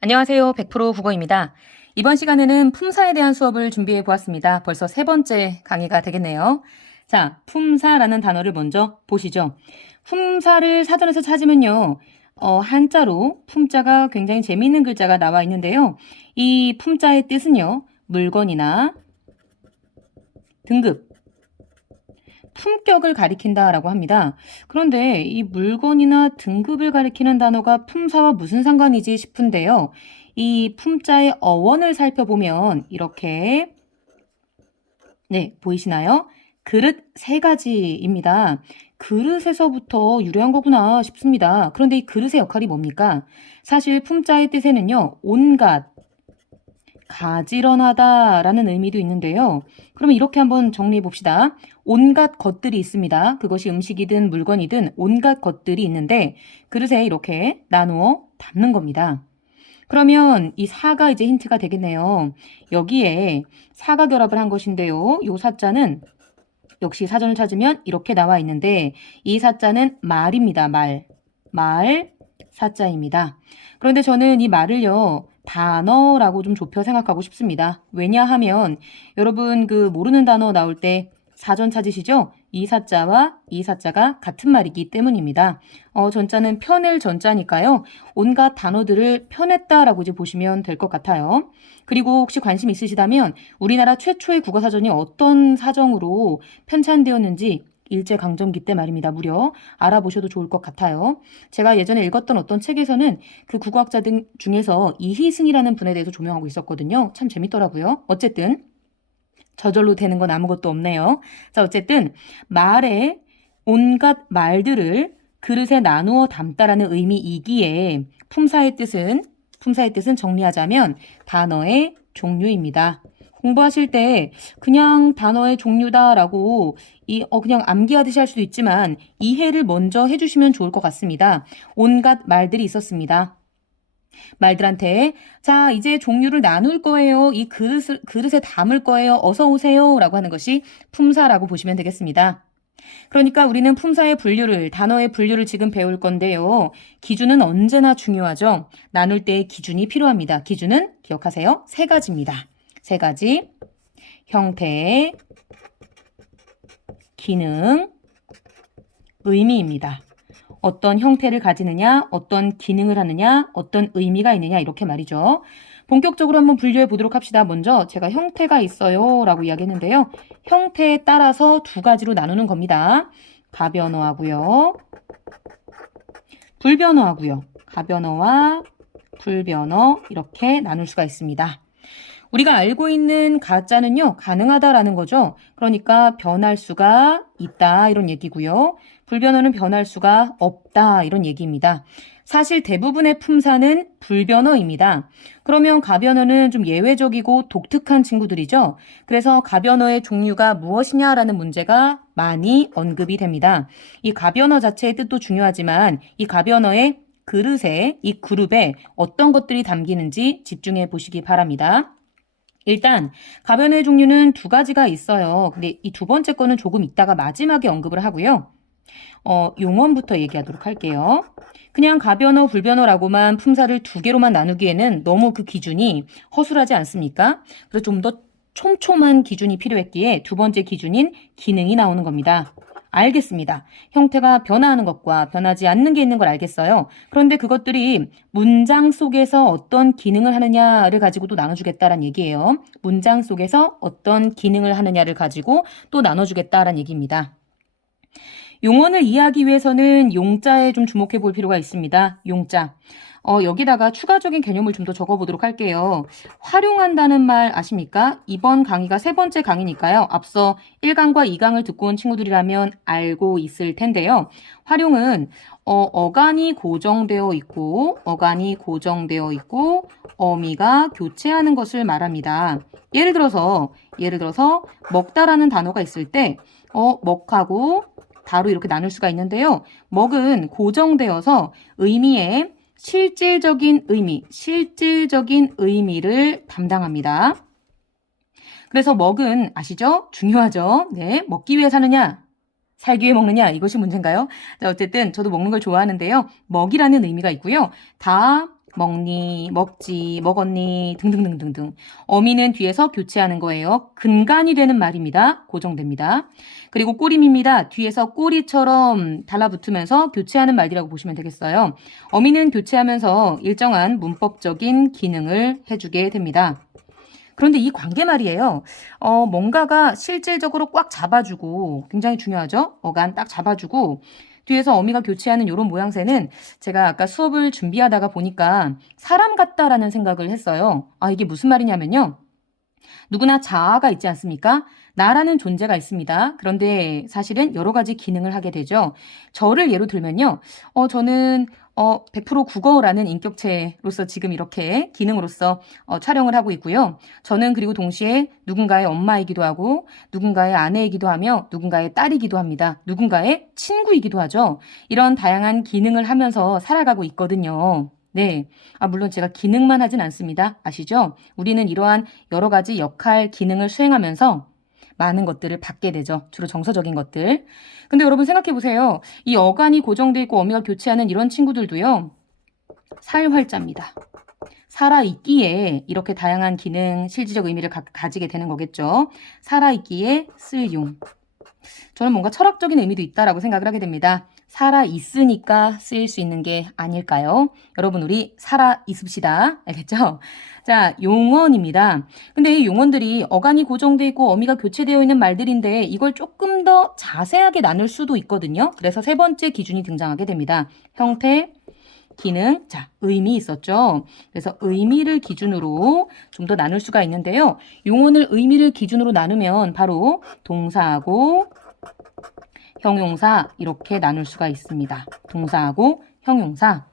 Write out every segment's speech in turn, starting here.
안녕하세요. 100% 국어입니다. 이번 시간에는 품사에 대한 수업을 준비해 보았습니다. 벌써 세 번째 강의가 되겠네요. 자, 품사라는 단어를 먼저 보시죠. 품사를 사전에서 찾으면요. 한자로 품자가 굉장히 재미있는 글자가 나와 있는데요. 이 품자의 뜻은요. 물건이나 등급, 품격을 가리킨다라고 합니다. 그런데 이 물건이나 등급을 가리키는 단어가 품사와 무슨 상관이지 싶은데요. 이 품자의 어원을 살펴보면 이렇게 보이시나요? 그릇 세 가지입니다. 그릇에서부터 유래한 거구나 싶습니다. 그런데 이 그릇의 역할이 뭡니까? 사실 품자의 뜻에는요. 온갖, 가지런하다라는 의미도 있는데요. 그러면 이렇게 한번 정리해 봅시다. 온갖 것들이 있습니다. 그것이 음식이든 물건이든 온갖 것들이 있는데 그릇에 이렇게 나누어 담는 겁니다. 그러면 이 사가 이제 힌트가 되겠네요. 여기에 사가 결합을 한 것인데요. 이 사자는 역시 사전을 찾으면 이렇게 나와 있는데 이 사자는 말입니다. 말 사자입니다. 그런데 저는 이 말을요. 단어라고 좀 좁혀 생각하고 싶습니다. 왜냐하면 여러분 그 모르는 단어 나올 때 사전 찾으시죠? 이 사자와 이 사자가 같은 말이기 때문입니다. 전자는 펴낼 전자니까요. 온갖 단어들을 펴냈다라고 이제 보시면 될 것 같아요. 그리고 혹시 관심 있으시다면 우리나라 최초의 국어사전이 어떤 사정으로 편찬되었는지 일제강점기 때 말입니다. 무려 알아보셔도 좋을 것 같아요. 제가 예전에 읽었던 어떤 책에서는 그 국어학자 등 중에서 이희승이라는 분에 대해서 조명하고 있었거든요. 참 재밌더라고요. 어쨌든 저절로 되는 건 아무것도 없네요. 자, 어쨌든 말에 온갖 말들을 그릇에 나누어 담다라는 의미이기에 품사의 뜻은 정리하자면 단어의 종류입니다. 공부하실 때 그냥 단어의 종류다라고 그냥 암기하듯이 할 수도 있지만 이해를 먼저 해주시면 좋을 것 같습니다. 온갖 말들이 있었습니다. 말들한테 자 이제 종류를 나눌 거예요. 이 그릇에 담을 거예요. 어서 오세요 라고 하는 것이 품사라고 보시면 되겠습니다. 그러니까 우리는 품사의 분류를 단어의 분류를 지금 배울 건데요. 기준은 언제나 중요하죠. 나눌 때 기준이 필요합니다. 기준은 기억하세요. 세 가지입니다. 세 가지 형태, 기능, 의미입니다. 어떤 형태를 가지느냐, 어떤 기능을 하느냐, 어떤 의미가 있느냐 이렇게 말이죠. 본격적으로 한번 분류해 보도록 합시다. 먼저 제가 형태가 있어요 라고 이야기했는데요. 형태에 따라서 두 가지로 나누는 겁니다. 가변어하고요. 불변어하고요. 가변어와 불변어 이렇게 나눌 수가 있습니다. 우리가 알고 있는 가짜는요. 가능하다라는 거죠. 그러니까 변할 수가 있다 이런 얘기고요. 불변어는 변할 수가 없다 이런 얘기입니다. 사실 대부분의 품사는 불변어입니다. 그러면 가변어는 좀 예외적이고 독특한 친구들이죠. 그래서 가변어의 종류가 무엇이냐라는 문제가 많이 언급이 됩니다. 이 가변어 자체의 뜻도 중요하지만 이 가변어의 그릇에 이 그룹에 어떤 것들이 담기는지 집중해 보시기 바랍니다. 일단 가변어의 종류는 두 가지가 있어요. 근데 이 두 번째 거는 조금 이따가 마지막에 언급을 하고요. 용언부터 얘기하도록 할게요. 그냥 가변어, 불변어라고만 품사를 두 개로만 나누기에는 너무 그 기준이 허술하지 않습니까? 그래서 좀 더 촘촘한 기준이 필요했기에 두 번째 기준인 기능이 나오는 겁니다. 알겠습니다. 형태가 변화하는 것과 변하지 않는 게 있는 걸 알겠어요. 그런데 그것들이 문장 속에서 어떤 기능을 하느냐를 가지고 또 나눠주겠다란 얘기예요. 문장 속에서 어떤 기능을 하느냐를 가지고 또 나눠주겠다란 얘기입니다. 용언을 이해하기 위해서는 용자에 좀 주목해 볼 필요가 있습니다. 용자. 여기다가 추가적인 개념을 좀 더 적어보도록 할게요. 활용한다는 말 아십니까? 이번 강의가 세 번째 강의니까요. 앞서 1강과 2강을 듣고 온 친구들이라면 알고 있을 텐데요. 활용은 어간이 고정되어 있고 어미가 교체하는 것을 말합니다. 예를 들어서 먹다라는 단어가 있을 때 먹하고 다로 이렇게 나눌 수가 있는데요. 먹은 고정되어서 의미의 실질적인 의미를 담당합니다. 그래서 먹은 아시죠? 중요하죠? 네, 먹기 위해 사느냐? 살기 위해 먹느냐? 이것이 문제인가요? 자, 어쨌든 저도 먹는 걸 좋아하는데요. 먹이라는 의미가 있고요. 다 먹니, 먹지, 먹었니 등등등등등. 어미는 뒤에서 교체하는 거예요. 근간이 되는 말입니다. 고정됩니다. 그리고 꼬림입니다. 뒤에서 꼬리처럼 달라붙으면서 교체하는 말이라고 보시면 되겠어요. 어미는 교체하면서 일정한 문법적인 기능을 해주게 됩니다. 그런데 이 관계 말이에요. 뭔가가 실질적으로 꽉 잡아주고 굉장히 중요하죠. 어간 딱 잡아주고 뒤에서 어미가 교체하는 이런 모양새는 제가 아까 수업을 준비하다가 보니까 사람 같다라는 생각을 했어요. 아, 이게 무슨 말이냐면요. 누구나 자아가 있지 않습니까? 나라는 존재가 있습니다. 그런데 사실은 여러 가지 기능을 하게 되죠. 저를 예로 들면요. 저는 100% 국어라는 인격체로서 지금 이렇게 기능으로서 촬영을 하고 있고요. 저는 그리고 동시에 누군가의 엄마이기도 하고 누군가의 아내이기도 하며 누군가의 딸이기도 합니다. 누군가의 친구이기도 하죠. 이런 다양한 기능을 하면서 살아가고 있거든요. 네. 물론 제가 기능만 하진 않습니다. 아시죠? 우리는 이러한 여러 가지 역할, 기능을 수행하면서 많은 것들을 받게 되죠. 주로 정서적인 것들. 근데 여러분 생각해 보세요. 이 어간이 고정돼 있고 어미가 교체하는 이런 친구들도요. 살활자입니다. 살아있기에 이렇게 다양한 기능, 실질적 의미를 가지게 되는 거겠죠. 살아있기에 쓸 용. 저는 뭔가 철학적인 의미도 있다라고 생각을 하게 됩니다. 살아있으니까 쓰일 수 있는 게 아닐까요? 여러분 우리 살아있읍시다. 알겠죠? 자, 용언입니다. 근데 이 용언들이 어간이 고정되어 있고 어미가 교체되어 있는 말들인데 이걸 조금 더 자세하게 나눌 수도 있거든요. 그래서 세 번째 기준이 등장하게 됩니다. 형태, 기능, 자, 의미 있었죠. 그래서 의미를 기준으로 좀 더 나눌 수가 있는데요. 용언을 의미를 기준으로 나누면 바로 동사하고 형용사 이렇게 나눌 수가 있습니다. 동사하고 형용사.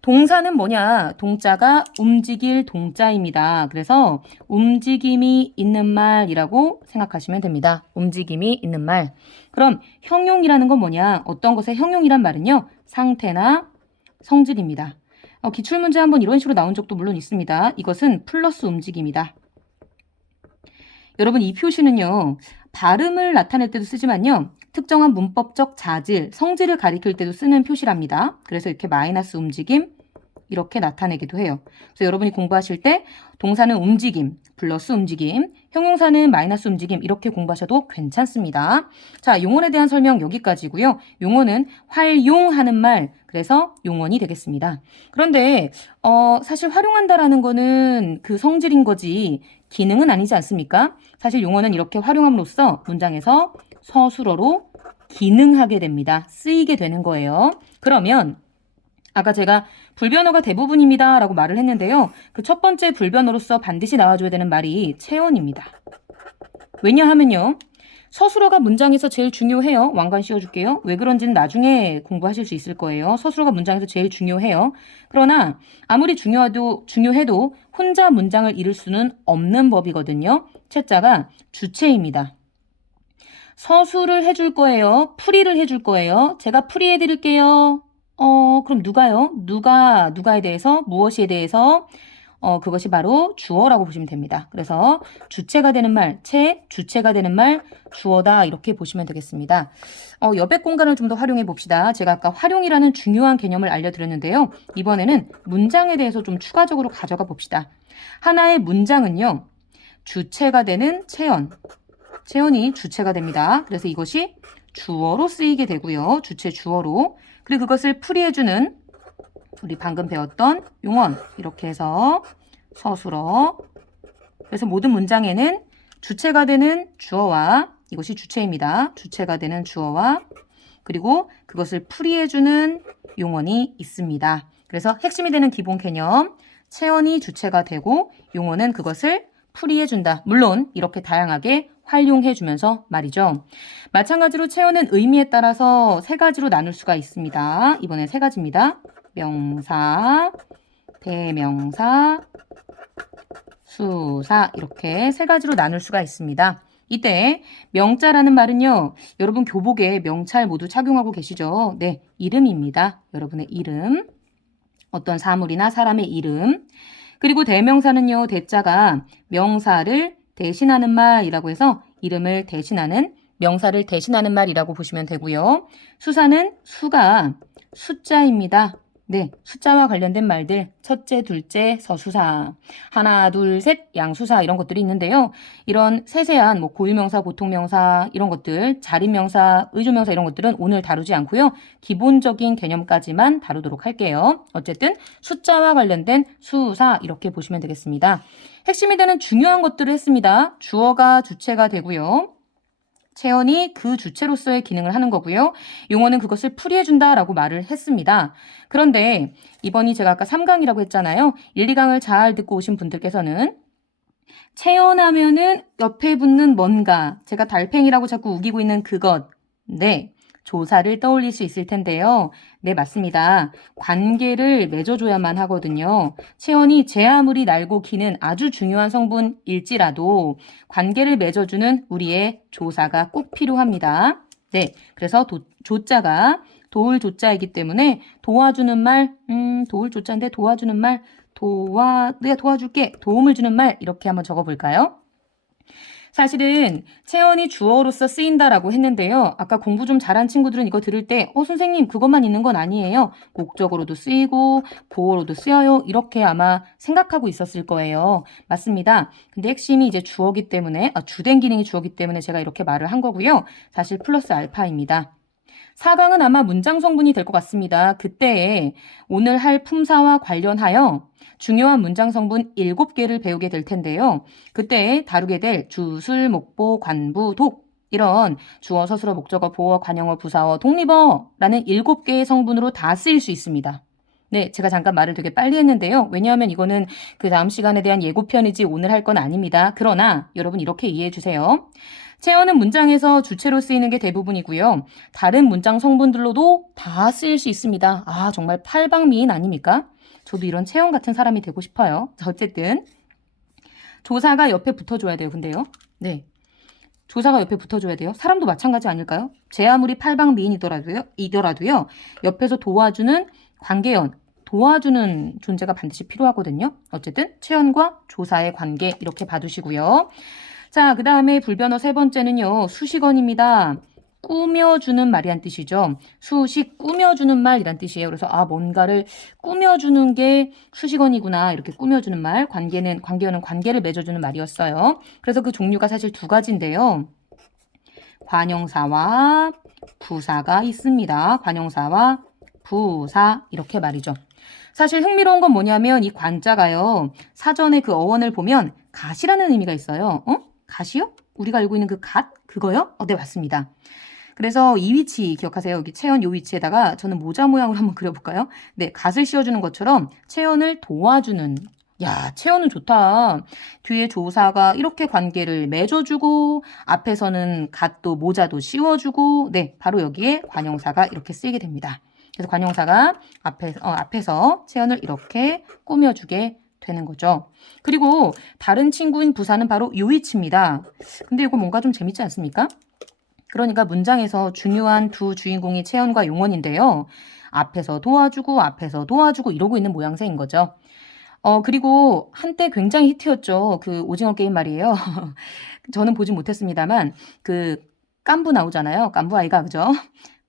동사는 뭐냐? 동자가 움직일 동자입니다. 그래서 움직임이 있는 말이라고 생각하시면 됩니다. 움직임이 있는 말. 그럼 형용이라는 건 뭐냐? 어떤 것의 형용이란 말은요. 상태나 성질입니다. 기출문제 한번 이런 식으로 나온 적도 물론 있습니다. 이것은 플러스 움직임이다. 여러분 이 표시는요. 발음을 나타낼 때도 쓰지만요. 특정한 문법적 자질, 성질을 가리킬 때도 쓰는 표시랍니다. 그래서 이렇게 마이너스 움직임 이렇게 나타내기도 해요. 그래서 여러분이 공부하실 때 동사는 움직임, 플러스 움직임, 형용사는 마이너스 움직임 이렇게 공부하셔도 괜찮습니다. 자, 용언에 대한 설명 여기까지고요. 용언은 활용하는 말, 그래서 용언이 되겠습니다. 그런데 사실 활용한다라는 거는 그 성질인 거지 기능은 아니지 않습니까? 사실 용언은 이렇게 활용함으로써 문장에서 서술어로 기능하게 됩니다. 쓰이게 되는 거예요. 그러면 아까 제가 불변어가 대부분입니다 라고 말을 했는데요. 그 첫 번째 불변어로서 반드시 나와줘야 되는 말이 체언입니다. 왜냐하면요. 서술어가 문장에서 제일 중요해요. 왕관 씌워줄게요. 왜 그런지는 나중에 공부하실 수 있을 거예요. 서술어가 문장에서 제일 중요해요. 그러나 아무리 중요해도 혼자 문장을 이룰 수는 없는 법이거든요. 채자가 주체입니다. 서술을 해줄 거예요. 풀이를 해줄 거예요. 제가 풀이해 드릴게요. 그럼 누가요? 누가에 대해서, 무엇에 대해서, 그것이 바로 주어라고 보시면 됩니다. 그래서 주체가 되는 말, 주체가 되는 말, 주어다 이렇게 보시면 되겠습니다. 여백 공간을 좀 더 활용해 봅시다. 제가 아까 활용이라는 중요한 개념을 알려드렸는데요. 이번에는 문장에 대해서 좀 추가적으로 가져가 봅시다. 하나의 문장은요. 주체가 되는 체언이 주체가 됩니다. 그래서 이것이 주어로 쓰이게 되고요. 주체 주어로. 그리고 그것을 풀이해주는 우리 방금 배웠던 용언 이렇게 해서 서술어. 그래서 모든 문장에는 주체가 되는 주어와 이것이 주체입니다. 주체가 되는 주어와 그리고 그것을 풀이해주는 용언이 있습니다. 그래서 핵심이 되는 기본 개념 체언이 주체가 되고 용언은 그것을 풀이해준다. 물론 이렇게 다양하게 활용해주면서 말이죠. 마찬가지로 체언은 의미에 따라서 세 가지로 나눌 수가 있습니다. 이번엔 세 가지입니다. 명사, 대명사, 수사 이렇게 세 가지로 나눌 수가 있습니다. 이때 명자라는 말은요. 여러분 교복에 명찰 모두 착용하고 계시죠? 네, 이름입니다. 여러분의 이름, 어떤 사물이나 사람의 이름. 그리고 대명사는요. 대자가 명사를 대신하는 말이라고 해서 이름을 대신하는 명사를 대신하는 말이라고 보시면 되고요. 수사는 수가 숫자입니다. 네, 숫자와 관련된 말들 첫째, 둘째, 서수사, 하나, 둘, 셋, 양수사 이런 것들이 있는데요. 이런 세세한 뭐 고유명사, 보통명사 이런 것들, 자립명사, 의조명사 이런 것들은 오늘 다루지 않고요. 기본적인 개념까지만 다루도록 할게요. 어쨌든 숫자와 관련된 수사 이렇게 보시면 되겠습니다. 핵심이 되는 중요한 것들을 했습니다. 주어가 주체가 되고요. 체언이 그 주체로서의 기능을 하는 거고요. 용어는 그것을 풀이해준다라고 말을 했습니다. 그런데 이번이 제가 아까 3강이라고 했잖아요. 1, 2강을 잘 듣고 오신 분들께서는 체언하면은 옆에 붙는 뭔가, 제가 달팽이라고 자꾸 우기고 있는 그것, 네, 조사를 떠올릴 수 있을 텐데요. 네, 맞습니다. 관계를 맺어줘야만 하거든요. 체언이 제 아무리 날고 기는 아주 중요한 성분일지라도 관계를 맺어주는 우리의 조사가 꼭 필요합니다. 네, 그래서 조자가 도울 조자이기 때문에 도와주는 말, 도울 조자인데 도와주는 말, 내가 도와줄게, 도움을 주는 말 이렇게 한번 적어볼까요? 사실은 체언이 주어로서 쓰인다라고 했는데요. 아까 공부 좀 잘한 친구들은 이거 들을 때 선생님 그것만 있는 건 아니에요. 목적어로도 쓰이고 보어로도 쓰여요. 이렇게 아마 생각하고 있었을 거예요. 맞습니다. 근데 핵심이 이제 주어기 때문에 주된 기능이 주어기 때문에 제가 이렇게 말을 한 거고요. 사실 플러스 알파입니다. 4강은 아마 문장 성분이 될 것 같습니다. 그때에 오늘 할 품사와 관련하여 중요한 문장 성분 7개를 배우게 될 텐데요. 그때 다루게 될 주술, 목보, 관부, 독 이런 주어, 서술어, 목적어, 보어, 관형어, 부사어, 독립어라는 7개의 성분으로 다 쓰일 수 있습니다. 네, 제가 잠깐 말을 되게 빨리 했는데요. 왜냐하면 이거는 그 다음 시간에 대한 예고편이지 오늘 할 건 아닙니다. 그러나 여러분 이렇게 이해해 주세요. 체언은 문장에서 주체로 쓰이는 게 대부분이고요. 다른 문장 성분들로도 다 쓰일 수 있습니다. 아, 정말 팔방미인 아닙니까? 저도 이런 체언 같은 사람이 되고 싶어요. 어쨌든 조사가 옆에 붙어줘야 돼요. 근데요. 네. 조사가 옆에 붙어줘야 돼요. 사람도 마찬가지 아닐까요? 제 아무리 팔방미인이더라도요. 옆에서 도와주는 관계연, 도와주는 존재가 반드시 필요하거든요. 어쨌든 체언과 조사의 관계 이렇게 봐두시고요. 자, 그 다음에 불변어 세 번째는요. 수식어입니다. 꾸며주는 말이란 뜻이죠. 수식, 꾸며주는 말이란 뜻이에요. 그래서 뭔가를 꾸며주는 게 수식어이구나. 이렇게 꾸며주는 말. 관계어는 관계를 맺어주는 말이었어요. 그래서 그 종류가 사실 두 가지인데요. 관형사와 부사가 있습니다. 관형사와 부사 이렇게 말이죠. 사실 흥미로운 건 뭐냐면 이 관자가요. 사전에 그 어원을 보면 갓이라는 의미가 있어요. 갓이요? 우리가 알고 있는 그 갓? 그거요? 네, 맞습니다. 그래서 이 위치 기억하세요. 여기 체언 요 위치에다가 저는 모자 모양으로 한번 그려볼까요? 네, 갓을 씌워주는 것처럼 체언을 도와주는. 야, 체언은 좋다. 뒤에 조사가 이렇게 관계를 맺어주고 앞에서는 갓도 모자도 씌워주고 네, 바로 여기에 관형사가 이렇게 쓰이게 됩니다. 그래서 관형사가 앞에서 체언을 이렇게 꾸며주게 되는 거죠. 그리고 다른 친구인 부사는 바로 요 위치입니다. 근데 이거 뭔가 좀 재밌지 않습니까? 그러니까 문장에서 중요한 두 주인공이 체언과 용언인데요. 앞에서 도와주고 이러고 있는 모양새인 거죠. 그리고 한때 굉장히 히트였죠. 그 오징어 게임 말이에요. 저는 보지 못했습니다만 그 깐부 나오잖아요. 깐부 아이가 그죠?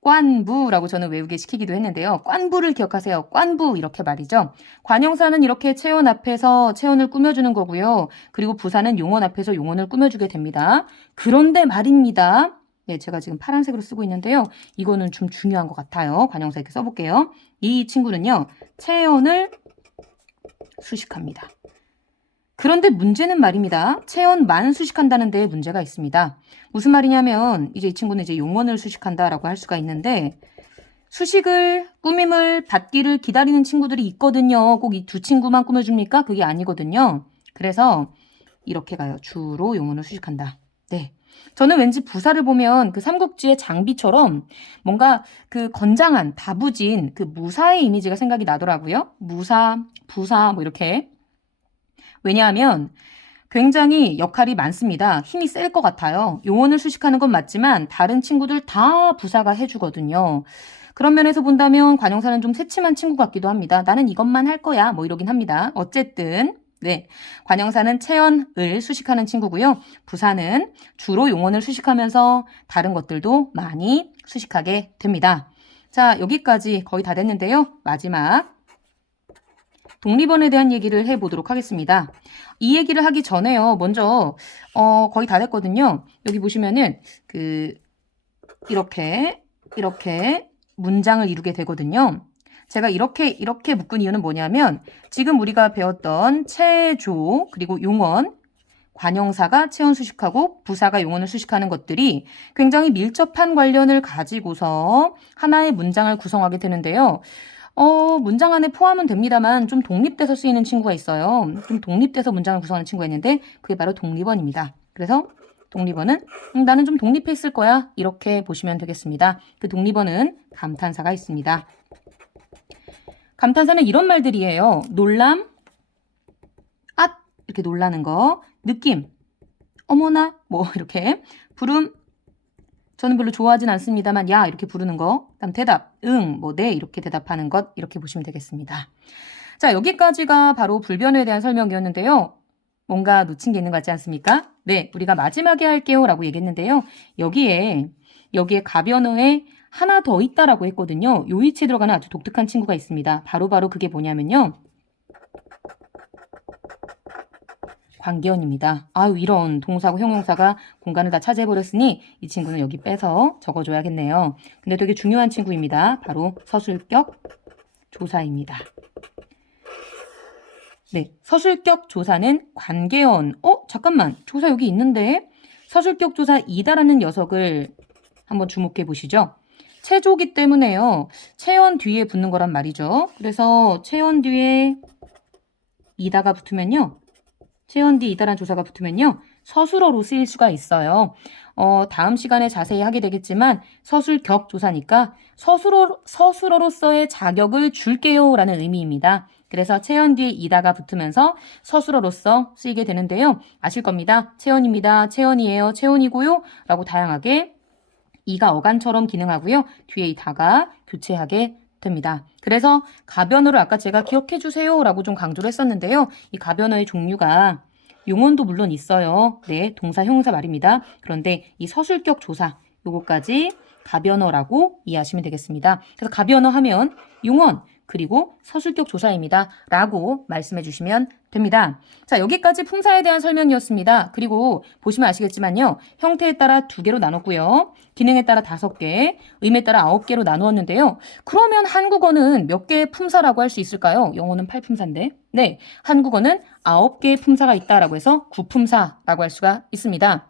꽌부라고 저는 외우게 시키기도 했는데요. 꽌부를 기억하세요. 꽌부 이렇게 말이죠. 관형사는 이렇게 체언 앞에서 체언을 꾸며주는 거고요. 그리고 부사는 용언 앞에서 용언을 꾸며주게 됩니다. 그런데 말입니다. 네, 제가 지금 파란색으로 쓰고 있는데요. 이거는 좀 중요한 것 같아요. 관형사 이렇게 써볼게요. 이 친구는요. 체언을 수식합니다. 그런데 문제는 말입니다. 체언만 수식한다는 데에 문제가 있습니다. 무슨 말이냐면 이제 이 친구는 이제 용언을 수식한다라고 할 수가 있는데 수식을 꾸밈을 받기를 기다리는 친구들이 있거든요. 꼭 이 두 친구만 꾸며줍니까? 그게 아니거든요. 그래서 이렇게 가요. 주로 용언을 수식한다. 네. 저는 왠지 부사를 보면 그 삼국지의 장비처럼 뭔가 그 건장한 다부진 그 무사의 이미지가 생각이 나더라고요. 무사, 부사 뭐 이렇게. 왜냐하면 굉장히 역할이 많습니다. 힘이 셀 것 같아요. 용언을 수식하는 건 맞지만 다른 친구들 다 부사가 해주거든요. 그런 면에서 본다면 관형사는 좀 새침한 친구 같기도 합니다. 나는 이것만 할 거야 뭐 이러긴 합니다. 어쨌든 네, 관형사는 체언을 수식하는 친구고요. 부사는 주로 용언을 수식하면서 다른 것들도 많이 수식하게 됩니다. 자, 여기까지 거의 다 됐는데요. 마지막 독립원에 대한 얘기를 해보도록 하겠습니다. 이 얘기를 하기 전에요. 먼저 거의 다 됐거든요. 여기 보시면은 이렇게 문장을 이루게 되거든요. 제가 이렇게 묶은 이유는 뭐냐면 지금 우리가 배웠던 체조 그리고 용언 관형사가 체언 수식하고 부사가 용언을 수식하는 것들이 굉장히 밀접한 관련을 가지고서 하나의 문장을 구성하게 되는데요. 문장 안에 포함은 됩니다만 좀 독립돼서 쓰이는 친구가 있어요. 좀 독립돼서 문장을 구성하는 친구가 있는데 그게 바로 독립원입니다. 그래서 독립원은 나는 좀 독립해 있을 거야. 이렇게 보시면 되겠습니다. 그 독립원은 감탄사가 있습니다. 감탄사는 이런 말들이에요. 놀람, 앗 이렇게 놀라는 거, 느낌, 어머나 뭐 이렇게 부름, 저는 별로 좋아하진 않습니다만 야 이렇게 부르는 거, 그다음 대답, 응, 뭐 네 이렇게 대답하는 것 이렇게 보시면 되겠습니다. 자, 여기까지가 바로 불변에 대한 설명이었는데요. 뭔가 놓친 게 있는 것 같지 않습니까? 네, 우리가 마지막에 할게요 라고 얘기했는데요. 여기에 가변어에 하나 더 있다라고 했거든요. 요 위치에 들어가는 아주 독특한 친구가 있습니다. 바로 그게 뭐냐면요. 관계어입니다. 아유, 이런 동사고 형용사가 공간을 다 차지해버렸으니 이 친구는 여기 빼서 적어줘야겠네요. 근데 되게 중요한 친구입니다. 바로 서술격 조사입니다. 네, 서술격 조사는 관계어원. 잠깐만, 조사 여기 있는데 서술격 조사이다라는 녀석을 한번 주목해 보시죠. 체조기 때문에요. 체언 뒤에 붙는 거란 말이죠. 그래서 체언 뒤에 이다가 붙으면요. 체언 뒤에 이다라는 조사가 붙으면요. 서술어로 쓰일 수가 있어요. 다음 시간에 자세히 하게 되겠지만 서술격 조사니까 서술어로서의 자격을 줄게요 라는 의미입니다. 그래서 체언 뒤에 이다가 붙으면서 서술어로서 쓰이게 되는데요. 아실 겁니다. 체언입니다. 체언이에요. 체언이고요. 라고 다양하게 이가 어간처럼 기능하고요. 뒤에 이 다가 교체하게 됩니다. 그래서 가변어를 아까 제가 기억해 주세요 라고 좀 강조를 했었는데요. 이 가변어의 종류가 용언도 물론 있어요. 네, 동사, 형용사 말입니다. 그런데 이 서술격 조사 요거까지 가변어라고 이해하시면 되겠습니다. 그래서 가변어 하면 용언 그리고 서술격 조사입니다. 라고 말씀해 주시면 됩니다. 자, 여기까지 품사에 대한 설명이었습니다. 그리고 보시면 아시겠지만요. 형태에 따라 2개로 나눴고요. 기능에 따라 5개, 의미에 따라 9개로 나누었는데요. 그러면 한국어는 몇 개의 품사라고 할 수 있을까요? 영어는 8품사인데. 네, 한국어는 9개의 품사가 있다라고 해서 9품사라고 할 수가 있습니다.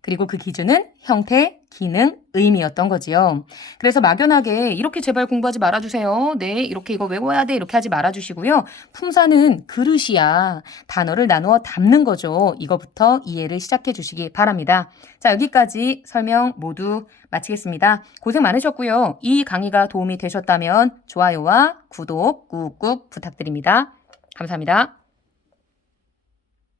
그리고 그 기준은 형태, 기능, 의미였던 거지요. 그래서 막연하게 이렇게 제발 공부하지 말아주세요. 네, 이렇게 이거 외워야 돼. 이렇게 하지 말아주시고요. 품사는 그릇이야. 단어를 나누어 담는 거죠. 이거부터 이해를 시작해 주시기 바랍니다. 자, 여기까지 설명 모두 마치겠습니다. 고생 많으셨고요. 이 강의가 도움이 되셨다면 좋아요와 구독 꾹꾹 부탁드립니다. 감사합니다.